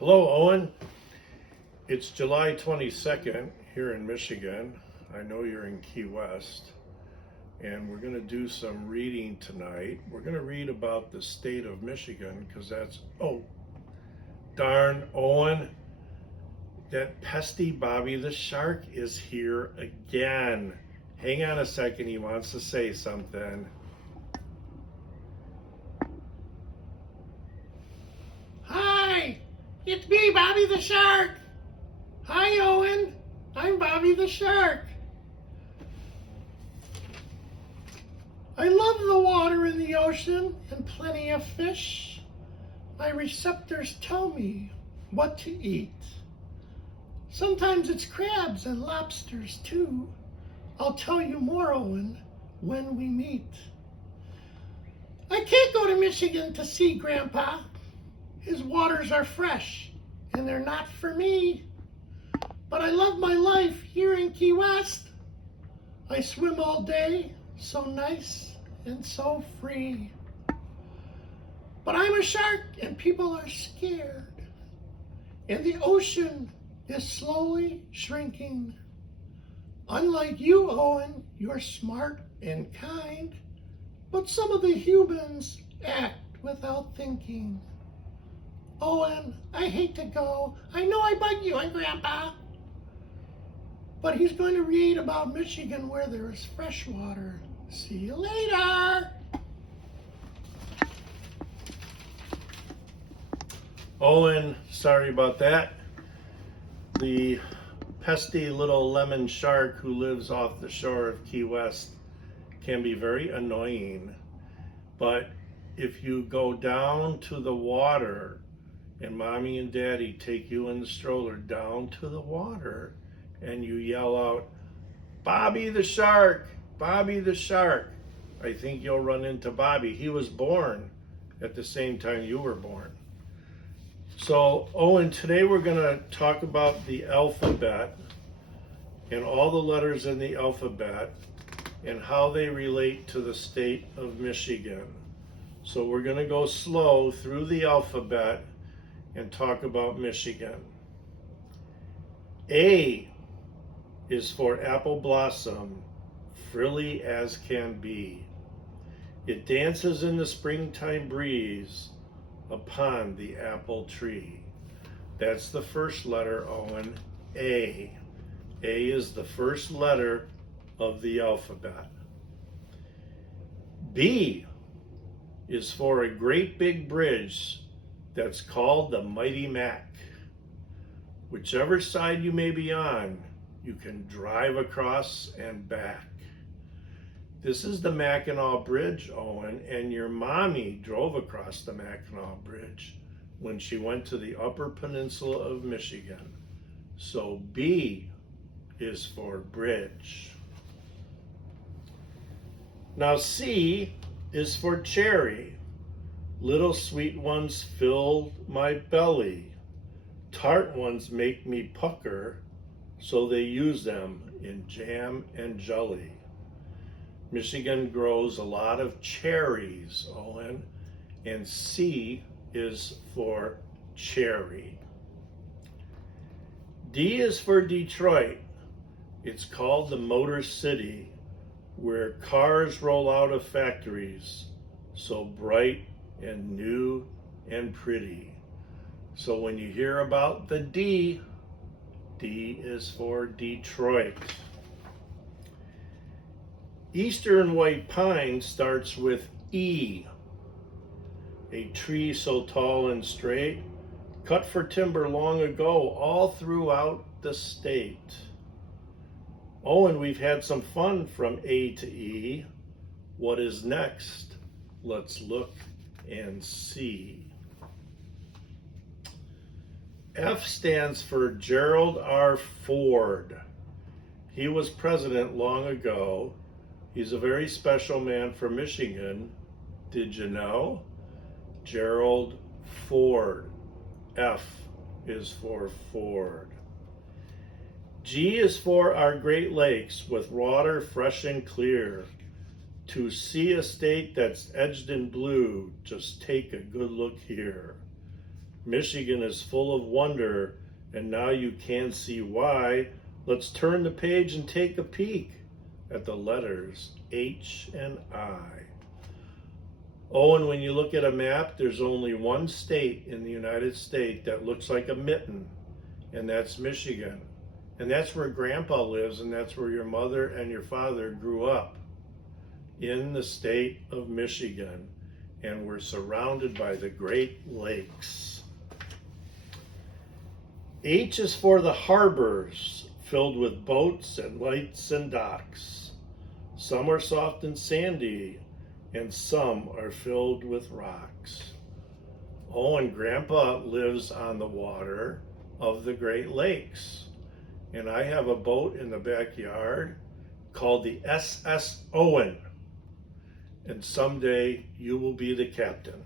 Hello, Owen. It's July 22nd here in Michigan. I know you're in Key West, and we're going to do some reading tonight. We're going to read about the state of Michigan because oh, darn, Owen, that pesky Bobby the Shark is here again. Hang on a second, he wants to say something. Hi, it's me, Bobby the Shark. Hi, Owen. I'm Bobby the Shark. I love the water in the ocean and plenty of fish. My receptors tell me what to eat. Sometimes it's crabs and lobsters too. I'll tell you more, Owen, when we meet. I can't go to Michigan to see Grandpa. His waters are fresh, and they're not for me. But I love my life here in Key West. I swim all day, so nice and so free. But I'm a shark, and people are scared. And the ocean is slowly shrinking. Unlike you, Owen, you're smart and kind, but some of the humans act without thinking. Owen, I hate to go. I know I bug you and Grandpa. But he's going to read about Michigan where there is fresh water. See you later. Owen, sorry about that. The pesky little lemon shark who lives off the shore of Key West can be very annoying. But if you go down to the water and Mommy and Daddy take you in the stroller down to the water and you yell out, Bobby the Shark, Bobby the Shark, I think you'll run into Bobby. He was born at the same time you were born. So, Owen, today we're going to talk about the alphabet and all the letters in the alphabet and how they relate to the state of Michigan. So we're going to go slow through the alphabet and talk about Michigan. A is for apple blossom, frilly as can be. It dances in the springtime breeze upon the apple tree. That's the first letter, Owen, A. A is the first letter of the alphabet. B is for a great big bridge that's called the Mighty Mac. Whichever side you may be on, you can drive across and back. This is the Mackinac Bridge, Owen, and your mommy drove across the Mackinac Bridge when she went to the Upper Peninsula of Michigan. So B is for bridge. Now C is for cherry. Little sweet ones fill my belly. Tart ones make me pucker, so they use them in jam and jelly. Michigan grows a lot of cherries, Owen, and C is for cherry. D is for Detroit. It's called the Motor City, where cars roll out of factories, so bright and new and pretty. So when you hear about the D, D is for Detroit. Eastern white pine starts with E, a tree so tall and straight, cut for timber long ago all throughout the state. Oh, and we've had some fun from A to E. What is next? Let's look and see. F stands for Gerald R. Ford. He was president long ago. He's a very special man for Michigan. Did you know? Gerald Ford. F is for Ford. G is for our Great Lakes with water fresh and clear. To see a state that's edged in blue, just take a good look here. Michigan is full of wonder, and now you can see why. Let's turn the page and take a peek at the letters H and I. Oh, and when you look at a map, there's only one state in the United States that looks like a mitten, and that's Michigan. And that's where Grandpa lives, and that's where your mother and your father grew up, in the state of Michigan. And we're surrounded by the Great Lakes. H is for the harbors, filled with boats and lights and docks. Some are soft and sandy, and some are filled with rocks. Oh, and Grandpa lives on the water of the Great Lakes. And I have a boat in the backyard called the SS Owen. And someday you will be the captain.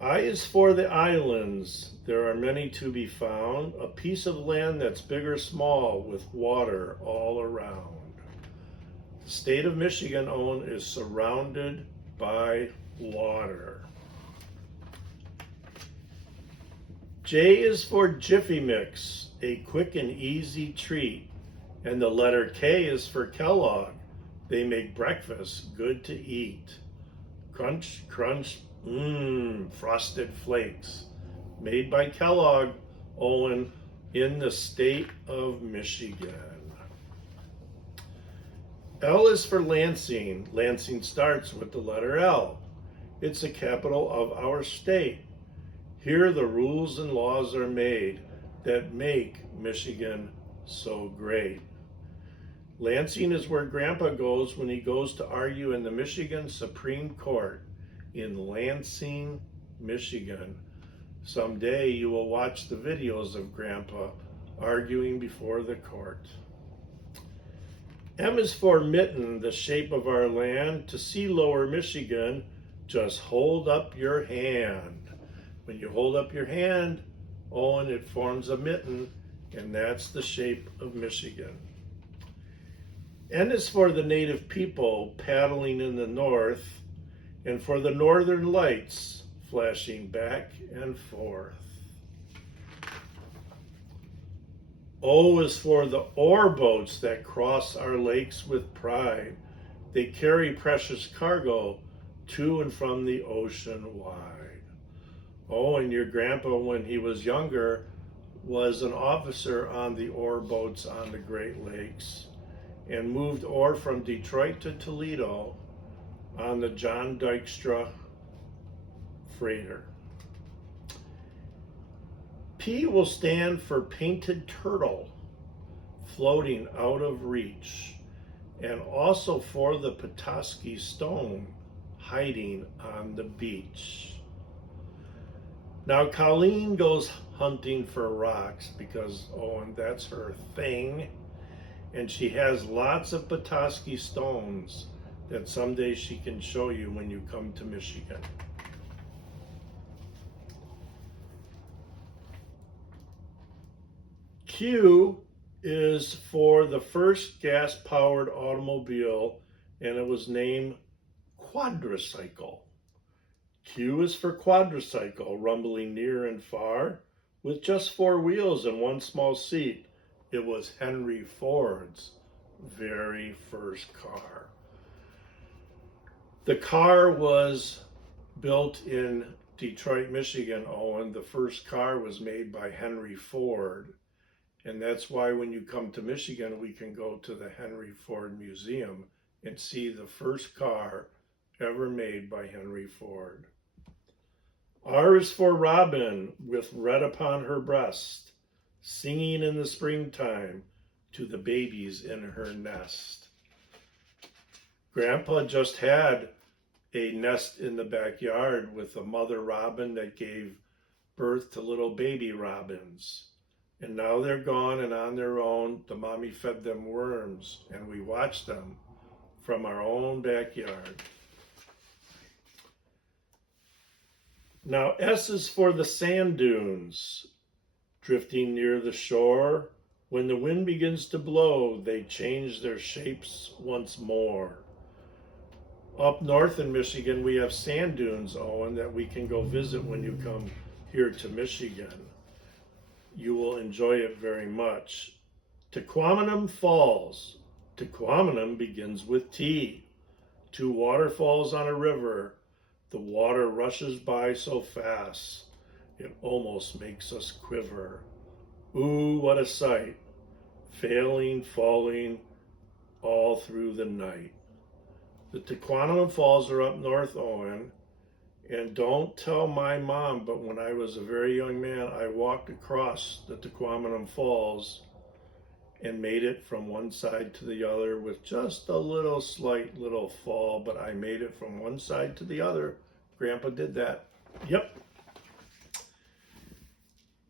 I is for the islands. There are many to be found. A piece of land that's big or small with water all around. The state of Michigan, Owen, is surrounded by water. J is for Jiffy Mix, a quick and easy treat. And the letter K is for Kellogg. They make breakfast good to eat. Crunch, crunch, frosted flakes. Made by Kellogg, Owen, in the state of Michigan. L is for Lansing. Lansing starts with the letter L. It's the capital of our state. Here the rules and laws are made that make Michigan so great. Lansing is where Grandpa goes when he goes to argue in the Michigan Supreme Court in Lansing, Michigan. Someday you will watch the videos of Grandpa arguing before the court. M is for Mitten, the shape of our land. To see Lower Michigan, just hold up your hand. When you hold up your hand, Owen, it forms a mitten, and that's the shape of Michigan. N is for the native people paddling in the north, and for the northern lights flashing back and forth. O is for the ore boats that cross our lakes with pride. They carry precious cargo to and from the ocean wide. Oh, and your grandpa, when he was younger, was an officer on the ore boats on the Great Lakes and moved ore from Detroit to Toledo on the John Dykstra freighter. P will stand for painted turtle, floating out of reach, and also for the Petoskey stone, hiding on the beach. Now Colleen goes hunting for rocks because, and that's her thing. And she has lots of Petoskey stones that someday she can show you when you come to Michigan. Q is for the first gas-powered automobile, and it was named quadricycle. Q is for quadricycle, rumbling near and far, with just 4 wheels and 1 small seat. It was Henry Ford's very first car. The car was built in Detroit, Michigan, Owen. The first car was made by Henry Ford. And that's why when you come to Michigan, we can go to the Henry Ford Museum and see the first car ever made by Henry Ford. R is for Robin, with red upon her breast, singing in the springtime to the babies in her nest. Grandpa just had a nest in the backyard with a mother robin that gave birth to little baby robins. And now they're gone and on their own. The mommy fed them worms, and we watched them from our own backyard. Now S is for the sand dunes, drifting near the shore. When the wind begins to blow, they change their shapes once more. Up north in Michigan, we have sand dunes, Owen, that we can go visit when you come here to Michigan. You will enjoy it very much. Tequamatum Falls. Tequamatum begins with T. Two waterfalls on a river. The water rushes by so fast, it almost makes us quiver. Ooh, what a sight. Failing, falling, all through the night. The Tequamatum Falls are up north, Owen. And don't tell my mom, but when I was a very young man, I walked across the Tequamatum Falls and made it from one side to the other with just a little slight little fall, but I made it from one side to the other. Grandpa did that. Yep.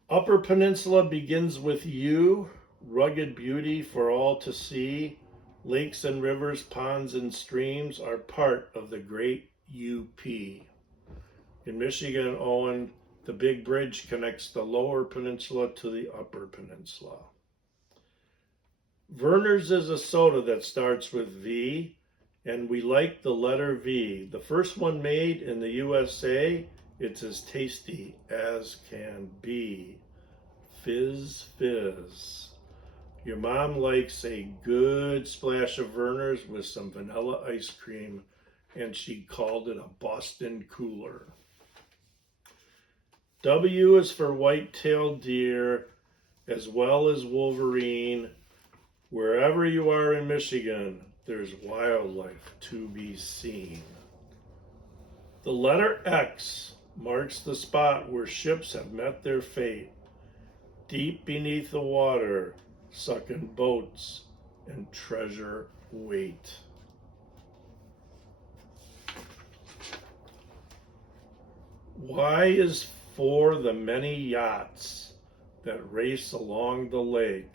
Upper Peninsula begins with U, rugged beauty for all to see. Lakes and rivers, ponds and streams are part of the great UP. In Michigan, Owen, the big bridge connects the lower peninsula to the upper peninsula. Verner's is a soda that starts with V, and we like the letter V. The first one made in the USA, it's as tasty as can be. Fizz, fizz. Your mom likes a good splash of Verner's with some vanilla ice cream, and she called it a Boston Cooler. W is for white-tailed deer, as well as wolverine. Wherever you are in Michigan, there's wildlife to be seen. The letter X marks the spot where ships have met their fate. Deep beneath the water, sunken boats and treasure wait. Y is for the many yachts that race along the lake.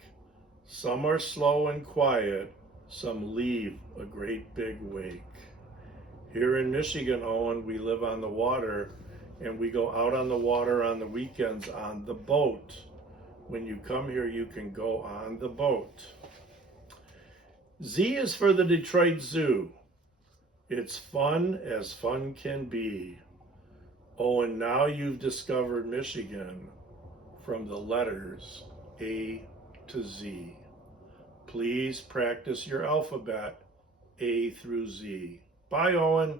Some are slow and quiet, some leave a great big wake. Here in Michigan, Owen, we live on the water, and we go out on the water on the weekends on the boat. When you come here, you can go on the boat. Z is for the Detroit Zoo. It's fun as fun can be. Oh, and now you've discovered Michigan from the letters A to Z. Please practice your alphabet A through Z. Bye, Owen.